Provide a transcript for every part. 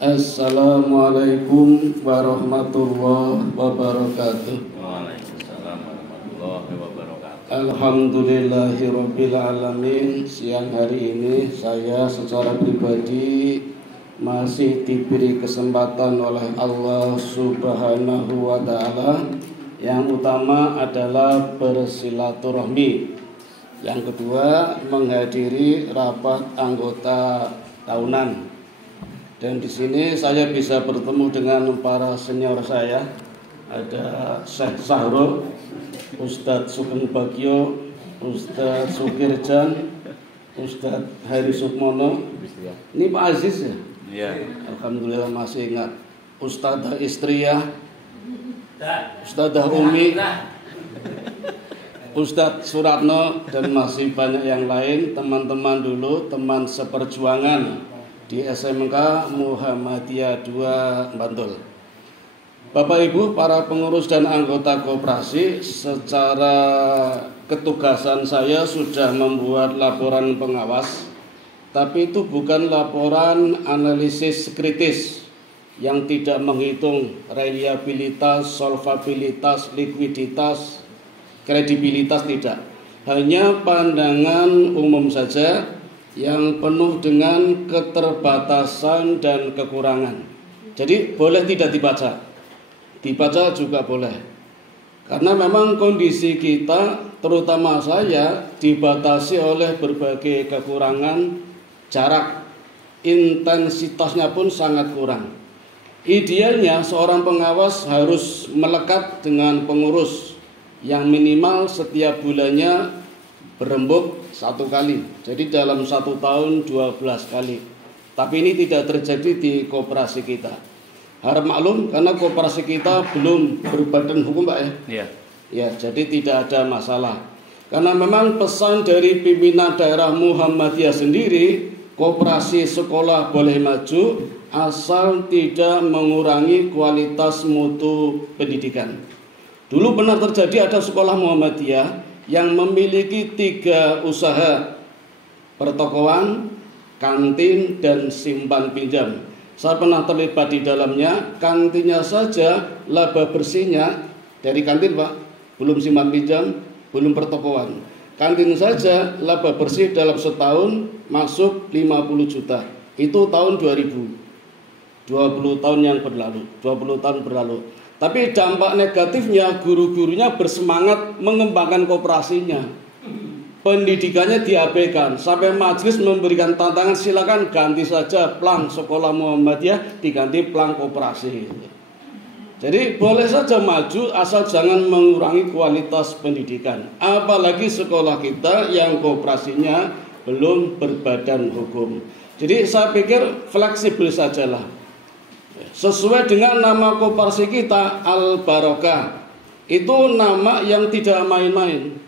Assalamualaikum warahmatullahi wabarakatuh. Waalaikumsalam warahmatullahi wabarakatuh. Alhamdulillahirabbil alamin. Siang hari ini saya secara pribadi masih diberi kesempatan oleh Allah Subhanahu wa taala. Yang utama adalah bersilaturahmi. Yang kedua menghadiri rapat anggota tahunan. Dan di sini saya bisa bertemu dengan para senior saya. Ada Syekh Sahrul, Ustadz Sugeng Bagio, Ustadz Sukirjan, Ustadz Hari Sukmono. Ini Pak Aziz ya? Iya. Alhamdulillah masih ingat. Ustadzah Istriyah, Ustadzah Umi, Ustadz Suratno, dan masih banyak yang lain. Teman-teman dulu, teman seperjuangan di SMK Muhammadiyah 2 Bantul. Bapak Ibu, para pengurus dan anggota koperasi, secara ketugasan saya sudah membuat laporan pengawas. Tapi itu bukan laporan analisis kritis yang tidak menghitung reliabilitas, solvabilitas, likuiditas, kredibilitas, tidak. Hanya pandangan umum saja yang penuh dengan keterbatasan dan kekurangan. Jadi boleh tidak dibaca. Dibaca juga boleh. Karena memang kondisi kita, terutama saya, dibatasi oleh berbagai kekurangan, jarak, intensitasnya pun sangat kurang. Idealnya seorang pengawas harus melekat dengan pengurus yang minimal setiap bulannya berembuk 1 kali. Jadi dalam 1 tahun 12 kali. Tapi ini tidak terjadi di koperasi kita. Harap maklum karena koperasi kita belum berbadan hukum, Pak ya. Iya. Ya, jadi tidak ada masalah. Karena memang pesan dari pimpinan daerah Muhammadiyah sendiri, koperasi sekolah boleh maju asal tidak mengurangi kualitas mutu pendidikan. Dulu pernah terjadi ada sekolah Muhammadiyah yang memiliki 3 usaha, pertokoan, kantin, dan simpan pinjam. Saya pernah terlibat di dalamnya. Kantinnya saja laba bersihnya dari kantin, Pak, belum simpan pinjam, belum pertokoan. Kantin saja laba bersih dalam setahun masuk 50 juta. Itu tahun 2000, 20 tahun yang berlalu, 20 tahun berlalu. Tapi dampak negatifnya, guru-gurunya bersemangat mengembangkan koperasinya. Pendidikannya diabaikan. Sampai majelis memberikan tantangan, silakan ganti saja plang sekolah Muhammadiyah diganti plang koperasi. Jadi boleh saja maju asal jangan mengurangi kualitas pendidikan. Apalagi sekolah kita yang koperasinya belum berbadan hukum. Jadi saya pikir fleksibel sajalah. Sesuai dengan nama koperasi kita, Al Barokah. Itu nama yang tidak main-main.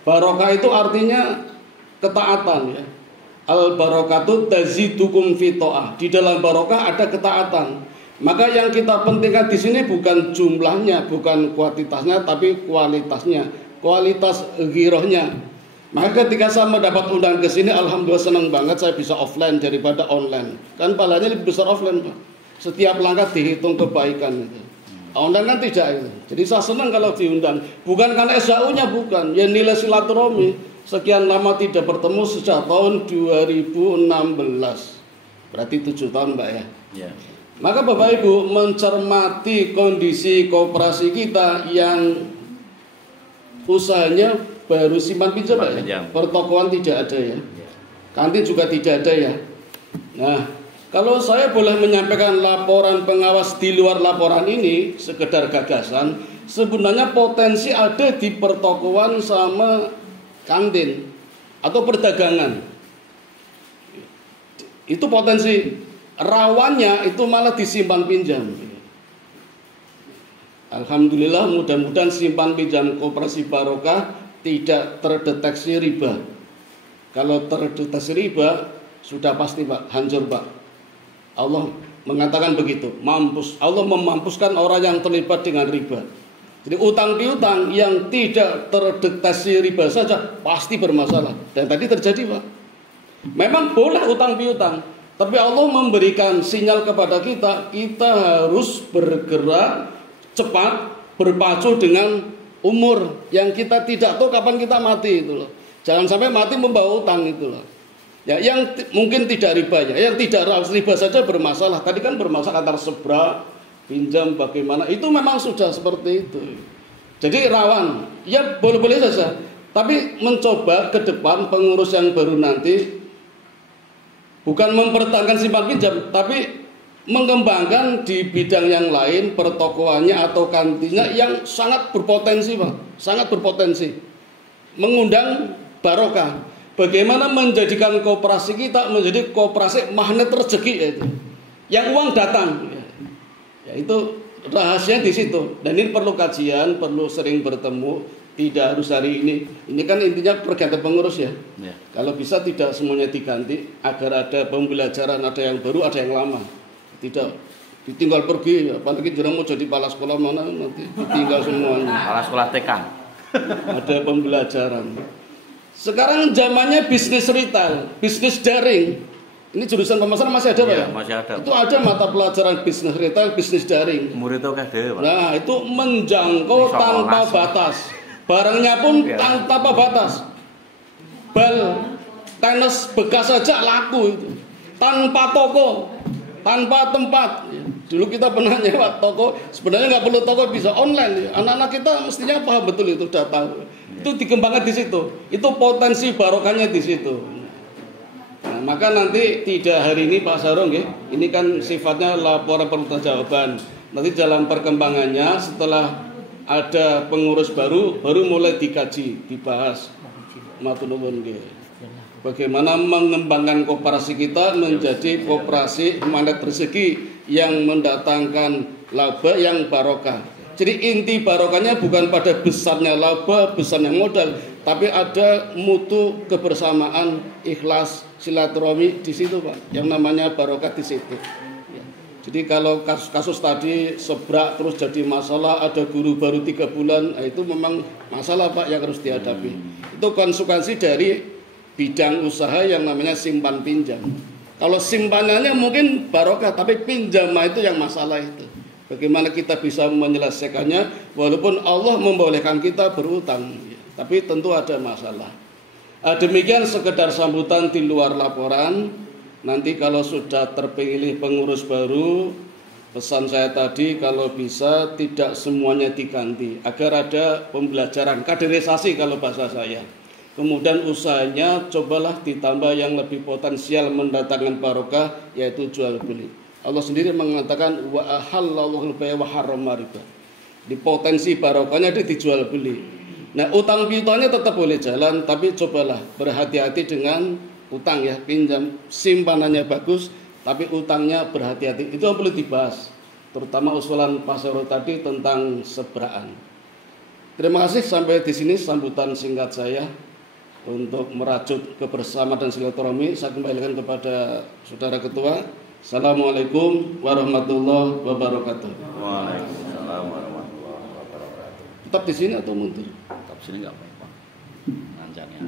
Barokah itu artinya ketaatan ya. Al Barokatu tazidukum fi ta'ah. Di dalam barokah ada ketaatan. Maka yang kita pentingkan di sini bukan jumlahnya, bukan kuantitasnya, tapi kualitasnya, kualitas girohnya. Maka ketika saya mendapat undangan ke sini, alhamdulillah senang banget saya bisa offline daripada online. Kan pahalanya lebih besar offline, Pak. Setiap langkah dihitung kebaikan itu. Online kan tidak itu. Jadi saya senang kalau diundang. Bukan karena SHU-nya, bukan. Ya nilai silaturahmi. Sekian lama tidak bertemu sejak tahun 2016. Berarti 7 tahun, Mbak ya. Iya. Maka Bapak Ibu mencermati kondisi koperasi kita yang usahanya baru simpan pinjam, Pak ya. Pertokoan tidak ada ya. Kantin juga tidak ada ya. Nah, kalau saya boleh menyampaikan laporan pengawas di luar laporan ini, sekedar gagasan, sebenarnya potensi ada di pertokoan sama kantin atau perdagangan. Itu potensi. Rawannya itu malah disimpan pinjam. Alhamdulillah, mudah-mudahan simpan pinjam koperasi Barokah tidak terdeteksi riba. Kalau terdeteksi riba, sudah pasti, Pak, hancur, Pak. Allah mengatakan begitu, mampus. Allah memampuskan orang yang terlibat dengan riba. Jadi utang piutang yang tidak terdeteksi riba saja pasti bermasalah. Dan tadi terjadi, Pak. Memang boleh utang piutang, Tapi Allah memberikan sinyal kepada kita, kita harus bergerak cepat, berpacu dengan umur yang kita tidak tahu kapan kita mati itu loh. Jangan sampai mati membawa utang itu loh. Ya, yang mungkin tidak riba ya, yang tidak riba saja bermasalah. Tadi kan bermasalah antar sebra, pinjam bagaimana, itu memang sudah seperti itu. Jadi rawan, ya boleh-boleh saja. Tapi mencoba ke depan pengurus yang baru nanti bukan mempertahankan simpan pinjam, tapi mengembangkan di bidang yang lain, pertokoannya atau kantinnya yang sangat berpotensi, Pak. Sangat berpotensi. Mengundang barokah. Bagaimana menjadikan koperasi kita menjadi koperasi magnet rezeki itu. Yang uang datang. Ya, itu rahasia di situ. Dan ini perlu kajian, perlu sering bertemu. Tidak harus hari ini. Ini kan intinya pergantian pengurus ya. Kalau bisa tidak semuanya diganti agar ada pembelajaran, ada yang baru, ada yang lama. Tidak ditinggal pergi. Apalagi jarang mau jadi kepala sekolah mana nanti ditinggal semuanya. Kepala sekolah TK. Ada pembelajaran. Sekarang zamannya bisnis retail, bisnis daring. Ini jurusan pemasaran masih ada Pak ya? Masih ada. Itu ada mata pelajaran bisnis retail, bisnis daring. Murid itu kayak dewe, Pak. Nah, itu menjangkau tanpa batas. Barangnya pun tanpa batas. Bal tenis bekas saja laku itu. Tanpa toko, tanpa tempat. Dulu kita pernah nyewa toko, sebenarnya nggak perlu toko, bisa online. Anak-anak kita mestinya paham betul itu, sudah tahu. Itu dikembangkan di situ. Itu potensi barokahnya di situ. Nah, maka nanti tidak hari ini Pak Sarung ya. Ini kan sifatnya laporan pertanggungjawaban. Nanti dalam perkembangannya setelah ada pengurus baru mulai dikaji, dibahas. Matur nuwun nggih. Bagaimana mengembangkan koperasi kita menjadi koperasi magnet rezeki yang mendatangkan laba yang barokah. Jadi inti barokahnya bukan pada besarnya laba, besarnya modal, tapi ada mutu kebersamaan, ikhlas, silaturahmi di situ, Pak. Yang namanya barokah di situ. Jadi kalau kasus tadi sebrak terus jadi masalah, ada guru baru 3 bulan, itu memang masalah Pak yang harus dihadapi. Itu konsekuensi dari bidang usaha yang namanya simpan pinjam. Kalau simpanannya mungkin barokah, tapi pinjam itu yang masalah itu. Bagaimana kita bisa menyelesaikannya walaupun Allah membolehkan kita berutang, tapi tentu ada masalah. Demikian sekedar sambutan di luar laporan. Nanti kalau sudah terpilih pengurus baru, pesan saya tadi kalau bisa tidak semuanya diganti, agar ada pembelajaran, kaderisasi kalau bahasa saya. Kemudian usahanya cobalah ditambah yang lebih potensial mendatangkan barokah, yaitu jual beli. Allah sendiri mengatakan wa ahallallahu al-bai'a wa harrama riba. Di potensi barokahnya di dijual beli. Nah, utang piutangnya tetap boleh jalan, tapi cobalah berhati-hati dengan utang ya, pinjam, simpanannya bagus, tapi utangnya berhati-hati. Itu yang perlu dibahas, terutama usulan Pak Sarul tadi tentang sebraan. Terima kasih, sampai di sini sambutan singkat saya untuk merajut kebersamaan dan silaturahmi. Saya kembalikan kepada Saudara Ketua. Assalamualaikum warahmatullahi wabarakatuh. Waalaikumsalam warahmatullahi wabarakatuh. Tetap di sini atau mundur? Tetap sini nggak apa-apa. Lancarnya.